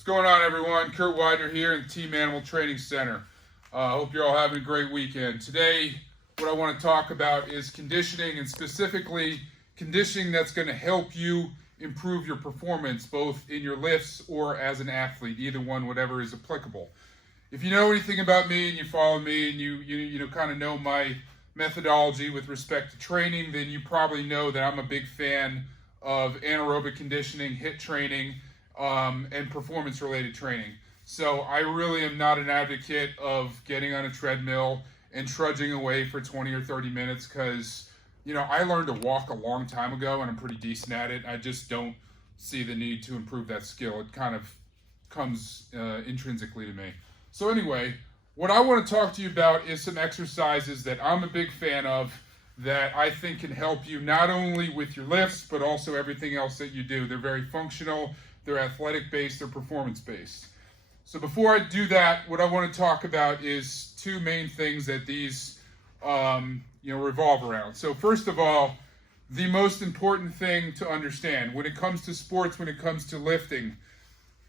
What's going on, everyone? Kurt Weidner here in Team Animal Training Center. Hope you're all having a great weekend. Today, what I want to talk about is conditioning, and specifically conditioning that's going to help you improve your performance, both in your lifts or as an athlete, either one, whatever is applicable. If you know anything about me and you follow me and you kind of know my methodology with respect to training, then you probably know that I'm a big fan of anaerobic conditioning, HIIT training, and performance-related training. So I really am not an advocate of getting on a treadmill and trudging away for 20 or 30 minutes because, I learned to walk a long time ago and I'm pretty decent at it. I just don't see the need to improve that skill. It kind of comes intrinsically to me. So anyway, what I want to talk to you about is some exercises that I'm a big fan of that I think can help you not only with your lifts, but also everything else that you do. They're very functional, they're athletic-based, they're performance-based. So before I do that, what I want to talk about is two main things that these revolve around. So first of all, the most important thing to understand when it comes to sports, when it comes to lifting,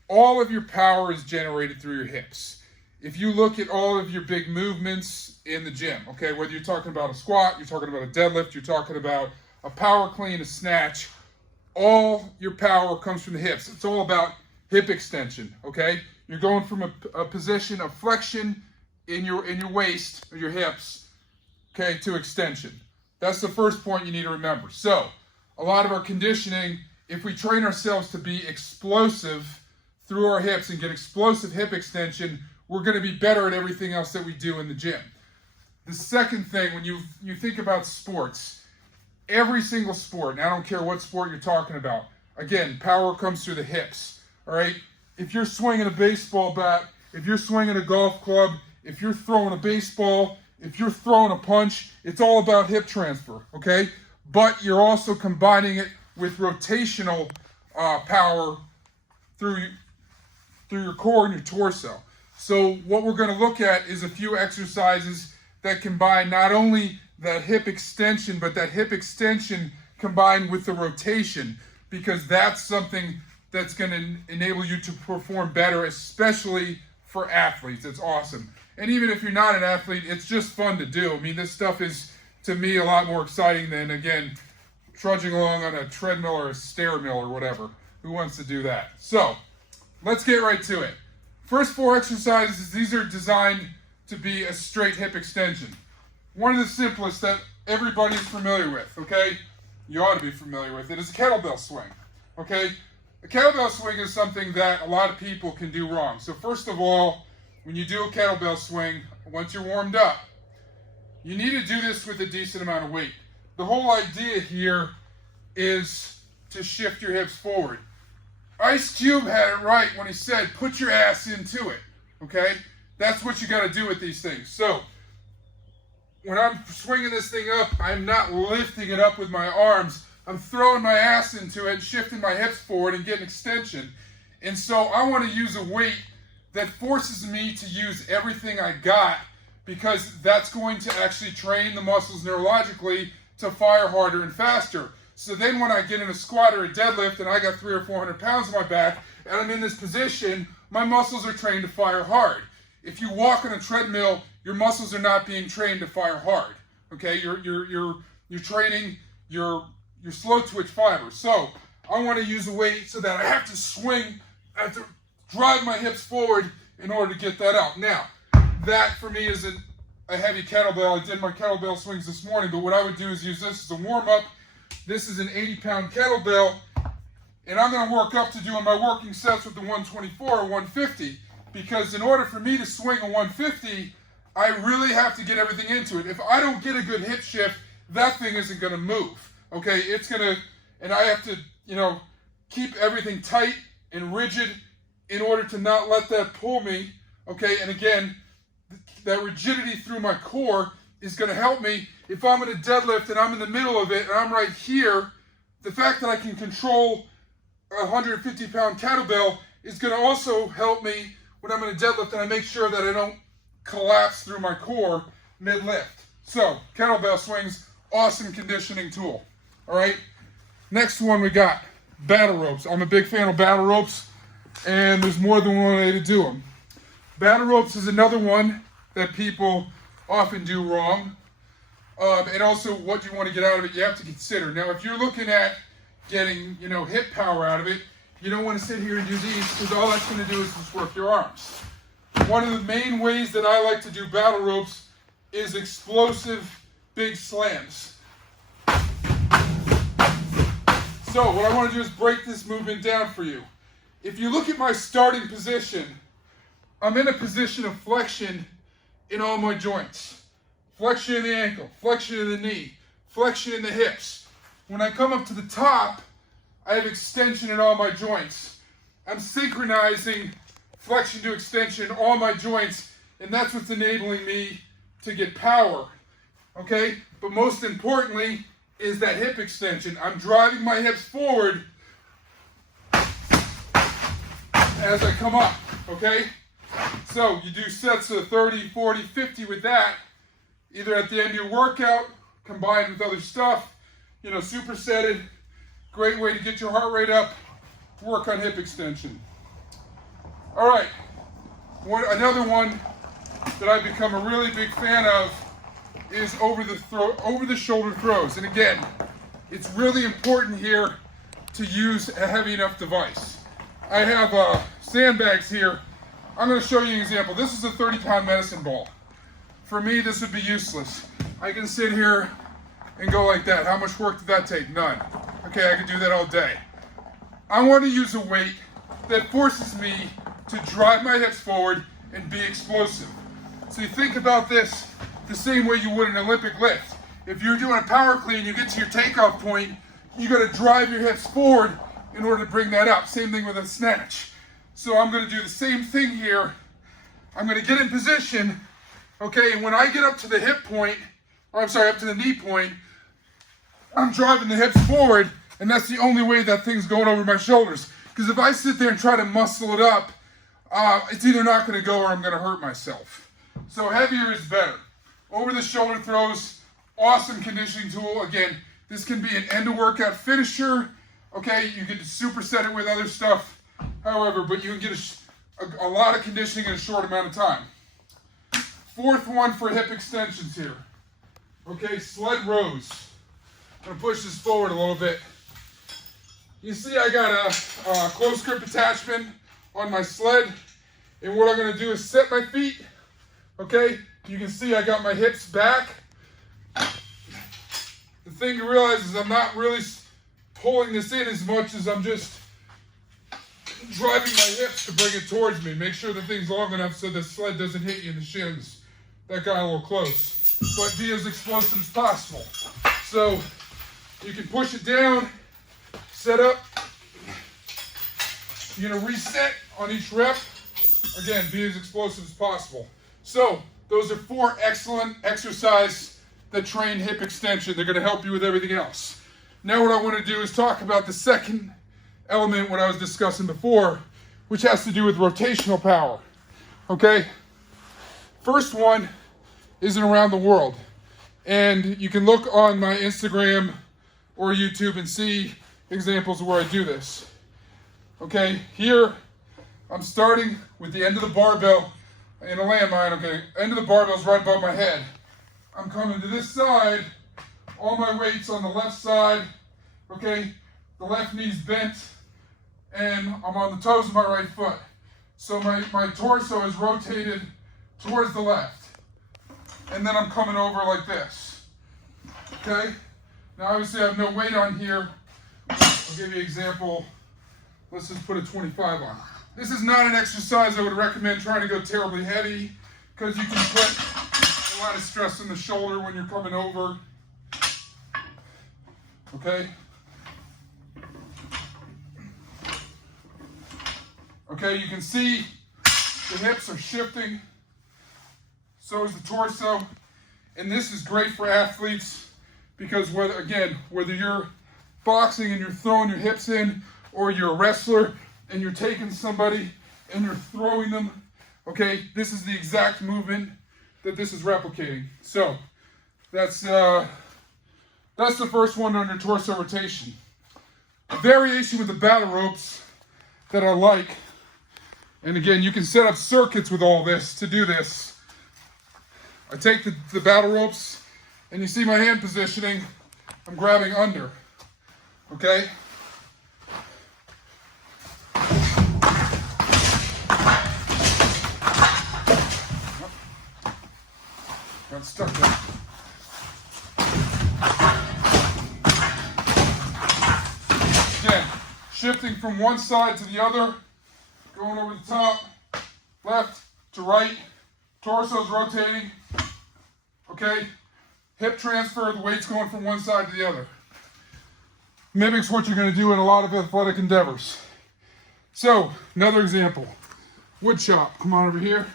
all of your power is generated through your hips. If you look at all of your big movements in the gym, okay, whether you're talking about a squat, you're talking about a deadlift, you're talking about a power clean, a snatch, all your power comes from the hips. It's all about hip extension, okay? You're going from a position of flexion in your waist, or your hips, okay, to extension. That's the first point you need to remember. So, a lot of our conditioning, if we train ourselves to be explosive through our hips and get explosive hip extension, we're going to be better at everything else that we do in the gym. The second thing, when you think about sports, every single sport, and I don't care what sport you're talking about, again, power comes through the hips, all right? If you're swinging a baseball bat, if you're swinging a golf club, if you're throwing a baseball, if you're throwing a punch, it's all about hip transfer, okay? But you're also combining it with rotational power through your core and your torso. So what we're going to look at is a few exercises that combine not only that hip extension, but that hip extension combined with the rotation, because that's something that's going to enable you to perform better, especially for athletes. It's awesome. And even if you're not an athlete, it's just fun to do. I mean, this stuff is, to me, a lot more exciting than, again, trudging along on a treadmill or a stair mill or whatever. Who wants to do that? So, let's get right to it. First four exercises, these are designed to be a straight hip extension. One of the simplest that everybody's familiar with, okay? You ought to be familiar with it, is a kettlebell swing, okay? A kettlebell swing is something that a lot of people can do wrong. So first of all, when you do a kettlebell swing, once you're warmed up, you need to do this with a decent amount of weight. The whole idea here is to shift your hips forward. Ice Cube had it right when he said, put your ass into it, okay? That's what you got to do with these things. So, when I'm swinging this thing up, I'm not lifting it up with my arms. I'm throwing my ass into it, shifting my hips forward and getting extension. And so I want to use a weight that forces me to use everything I got, because that's going to actually train the muscles neurologically to fire harder and faster. So then when I get in a squat or a deadlift and I got 300 or 400 pounds on my back and I'm in this position, my muscles are trained to fire hard. If you walk on a treadmill, your muscles are not being trained to fire hard. Okay, you're training your slow twitch fibers. So I want to use a weight so that I have to swing, I have to drive my hips forward in order to get that out. Now, that for me isn't a heavy kettlebell. I did my kettlebell swings this morning, but what I would do is use this as a warm-up. This is an 80-pound kettlebell, and I'm going to work up to doing my working sets with the 124 or 150, because in order for me to swing a 150, I really have to get everything into it. If I don't get a good hip shift, that thing isn't going to move, okay? It's going to, and I have to, keep everything tight and rigid in order to not let that pull me, okay? And again, that rigidity through my core is going to help me if I'm in a deadlift and I'm in the middle of it and I'm right here. The fact that I can control a 150-pound kettlebell is going to also help me when I'm in a deadlift, and I make sure that I don't collapse through my core mid-lift. So, kettlebell swings, awesome conditioning tool. All right, next one we got battle ropes. I'm a big fan of battle ropes. And there's more than one way to do them. Battle ropes is another one that people often do wrong. And also what you want to get out of it, you have to consider. Now, if you're looking at getting, hip power out of it, you don't want to sit here and do these because all that's going to do is just work your arms. One of the main ways that I like to do battle ropes is explosive big slams. So what I want to do is break this movement down for you. If you look at my starting position, I'm in a position of flexion in all my joints. Flexion in the ankle, flexion in the knee, flexion in the hips. When I come up to the top, I have extension in all my joints. I'm synchronizing flexion to extension in all my joints, and that's what's enabling me to get power. Okay? But most importantly is that hip extension. I'm driving my hips forward as I come up. Okay? So you do sets of 30, 40, 50 with that, either at the end of your workout, combined with other stuff, supersetted. Great way to get your heart rate up, work on hip extension. All right, another one that I've become a really big fan of is over the shoulder throws. And again, it's really important here to use a heavy enough device. I have sandbags here. I'm going to show you an example. This is a 30-pound medicine ball. For me, this would be useless. I can sit here and go like that. How much work did that take? None. Okay, I could do that all day. I want to use a weight that forces me to drive my hips forward and be explosive. So you think about this the same way you would an Olympic lift. If you're doing a power clean, you get to your takeoff point, you got to drive your hips forward in order to bring that up. Same thing with a snatch. So I'm going to do the same thing here. I'm going to get in position, okay, and when I get up to the hip point, up to the knee point, I'm driving the hips forward, and that's the only way that thing's going over my shoulders. Because if I sit there and try to muscle it up, it's either not going to go or I'm going to hurt myself. So heavier is better. Over the shoulder throws, awesome conditioning tool. Again, this can be an end of workout finisher. Okay, you can superset it with other stuff. However, but you can get a lot of conditioning in a short amount of time. Fourth one for hip extensions here. Okay, sled rows. I'm going to push this forward a little bit. You see I got a close grip attachment on my sled. And what I'm going to do is set my feet. Okay, you can see I got my hips back. The thing to realize is I'm not really pulling this in as much as I'm just driving my hips to bring it towards me. Make sure the thing's long enough so the sled doesn't hit you in the shins. That got a little close. But be as explosive as possible. So you can push it down, set up. You're going to reset on each rep. Again, be as explosive as possible. So those are 4 excellent exercises that train hip extension. They're going to help you with everything else. Now what I want to do is talk about the second element, what I was discussing before, which has to do with rotational power. Okay? First one isn't around the world. And you can look on my Instagram or YouTube and see examples of where I do this. Okay, here I'm starting with the end of the barbell in a landmine. Okay, end of the barbell is right above my head. I'm coming to this side, all my weight's on the left side. Okay, the left knee's bent, and I'm on the toes of my right foot. So my torso is rotated towards the left. And then I'm coming over like this. Okay? Now obviously I have no weight on here. I'll give you an example. Let's just put a 25 on. This is not an exercise I would recommend trying to go terribly heavy, because you can put a lot of stress on the shoulder when you're coming over. Okay? Okay, you can see the hips are shifting. So is the torso. And this is great for athletes because whether you're boxing and you're throwing your hips in, or you're a wrestler and you're taking somebody and you're throwing them, okay, this is the exact movement that this is replicating. So that's the first one under torso rotation. A variation with the battle ropes that I like And again, you can set up circuits with all this to do this. I take the battle ropes, and you see my hand positioning. I'm grabbing under, okay? Got stuck there. Again, shifting from one side to the other, going over the top, left to right, torso's rotating, okay? Hip transfer, the weight's going from one side to the other. Mimics what you're gonna do in a lot of athletic endeavors. So, another example, wood chop, come on over here.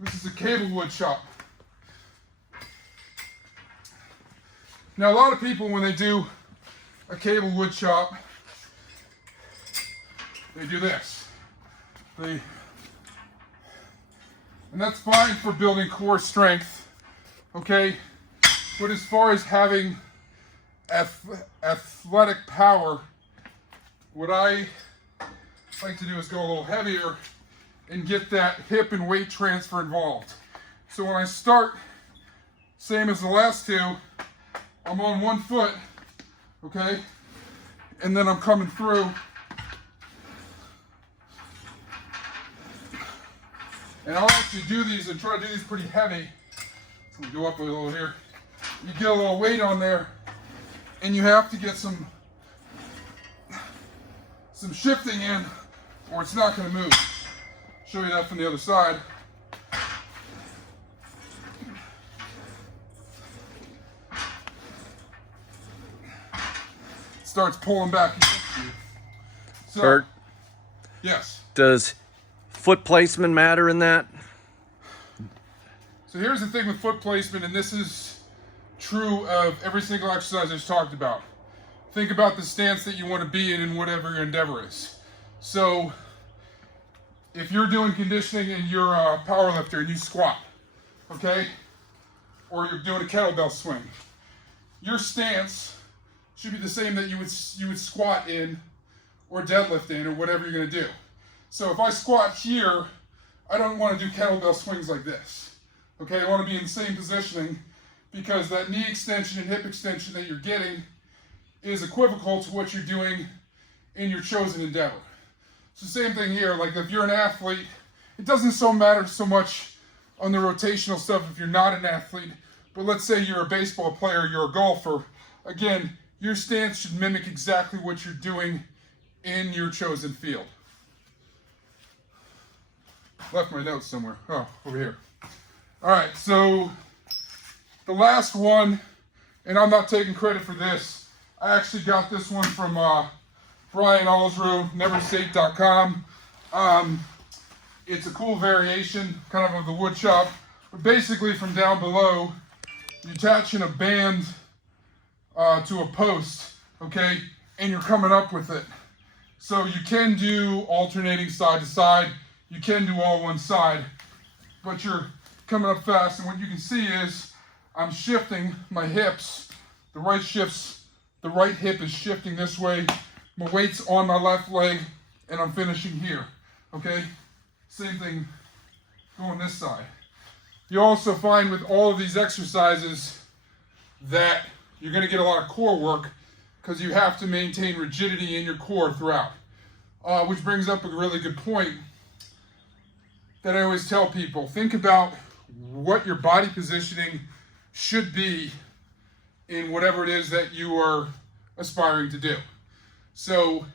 This is a cable wood chop. Now, a lot of people, when they do a cable wood chop, they do this. And that's fine for building core strength, okay? But as far as having athletic power, what I like to do is go a little heavier and get that hip and weight transfer involved. So when I start, same as the last two, I'm on one foot, okay? And then I'm coming through. And I'll actually do these and try to do these pretty heavy. So we go up a little here. You get a little weight on there, and you have to get some shifting in, or it's not going to move. Show you that from the other side. Starts pulling back. So, Bert, yes. Does foot placement matter in that? So here's the thing with foot placement, and this is true of every single exercise I just talked about. Think about the stance that you want to be in whatever your endeavor is. So if you're doing conditioning and you're a power lifter and you squat, okay? Or you're doing a kettlebell swing, your stance should be the same that you would squat in or deadlift in or whatever you're going to do. So if I squat here, I don't want to do kettlebell swings like this. Okay, I want to be in the same positioning because that knee extension and hip extension that you're getting is equivocal to what you're doing in your chosen endeavor. So same thing here, like if you're an athlete, it doesn't so matter so much on the rotational stuff if you're not an athlete, but let's say you're a baseball player, you're a golfer, again, your stance should mimic exactly what you're doing in your chosen field. Left my notes somewhere. Oh, over here. All right, so the last one, and I'm not taking credit for this. I actually got this one from Brian Allsrew, neverstate.com. It's a cool variation, kind of the wood chop. But basically from down below, you're attaching a band to a post, okay? And you're coming up with it. So you can do alternating side to side. You can do all one side, but you're coming up fast. And what you can see is I'm shifting my hips. The right hip is shifting this way. My weight's on my left leg, and I'm finishing here, okay? Same thing going this side. You also find with all of these exercises that you're gonna get a lot of core work because you have to maintain rigidity in your core throughout. Which brings up a really good point that I always tell people. Think about what your body positioning should be in whatever it is that you are aspiring to do. So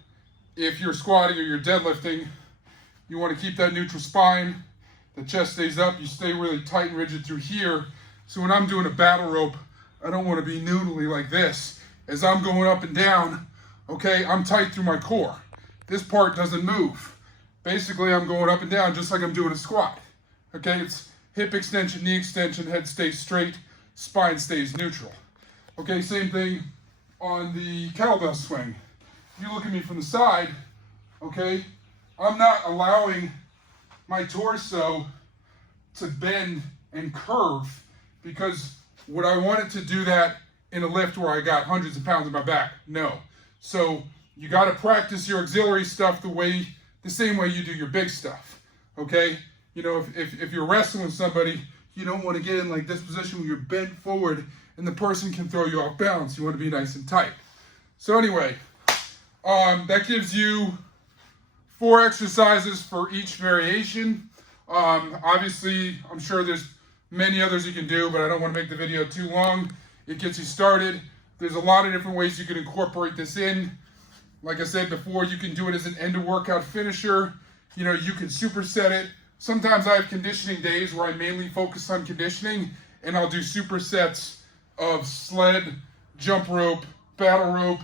if you're squatting or you're deadlifting, you want to keep that neutral spine, the chest stays up, you stay really tight and rigid through here. So when I'm doing a battle rope, I don't want to be noodly like this. As I'm going up and down, okay, I'm tight through my core. This part doesn't move. Basically, I'm going up and down just like I'm doing a squat. Okay, it's hip extension, knee extension, head stays straight, spine stays neutral. Okay, same thing on the kettlebell swing. If you look at me from the side, okay, I'm not allowing my torso to bend and curve because would I want it to do that in a lift where I got hundreds of pounds in my back? No. So you got to practice your auxiliary stuff the way the same way you do your big stuff, okay? You know, if you're wrestling with somebody, you don't want to get in like this position where you're bent forward and the person can throw you off balance. You want to be nice and tight. So anyway, that gives you 4 exercises for each variation. Obviously, I'm sure there's many others you can do, but I don't want to make the video too long. It gets you started. There's a lot of different ways you can incorporate this in. Like I said before, you can do it as an end of workout finisher. You know, you can superset it. Sometimes I have conditioning days where I mainly focus on conditioning, and I'll do supersets of sled, jump rope, battle rope,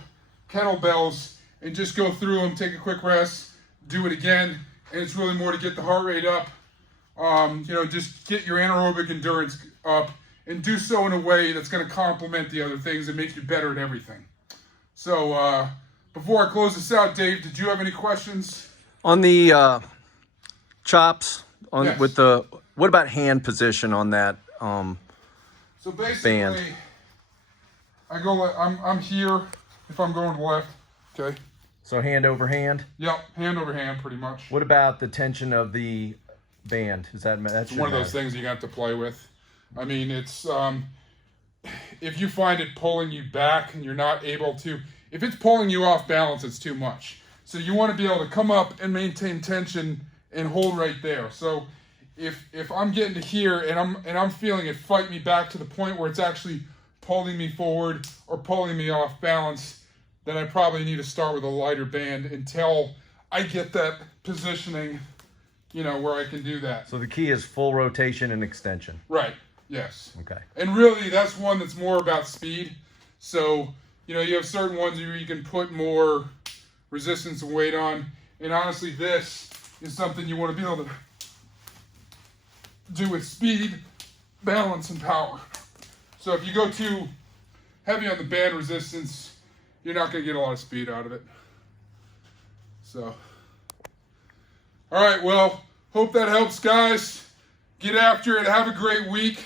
kettlebells, and just go through them, take a quick rest, do it again. And it's really more to get the heart rate up, you know, just get your anaerobic endurance up, and do so in a way that's going to complement the other things and make you better at everything. So before I close this out, Dave, did you have any questions? On the chops, Yes. with the, what about hand position on that So basically, band? I go, I'm here if I'm going to the left, okay? So hand over hand? Yep, hand over hand pretty much. What about the tension of the band? Is that It's one of those things you have to play with. I mean, it's, if you find it pulling you back and you're not able to, if it's pulling you off balance, it's too much. So you want to be able to come up and maintain tension and hold right there. So if I'm getting to here and I'm feeling it fight me back to the point where it's actually pulling me forward or pulling me off balance, then I probably need to start with a lighter band until I get that positioning, you know, where I can do that. So the key is full rotation and extension. Right, yes. Okay. And really, that's one that's more about speed. So, you know, you have certain ones where you can put more resistance and weight on. And honestly, this is something you want to be able to do with speed, balance, and power. So if you go too heavy on the band resistance, you're not going to get a lot of speed out of it. So, all right, well, hope that helps, guys. Get after it. Have a great week.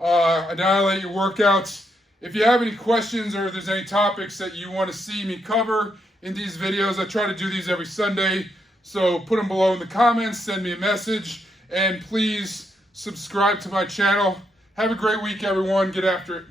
Annihilate your workouts. If you have any questions or if there's any topics that you want to see me cover in these videos, I try to do these every Sunday. So put them below in the comments, send me a message, and please subscribe to my channel. Have a great week, everyone. Get after it.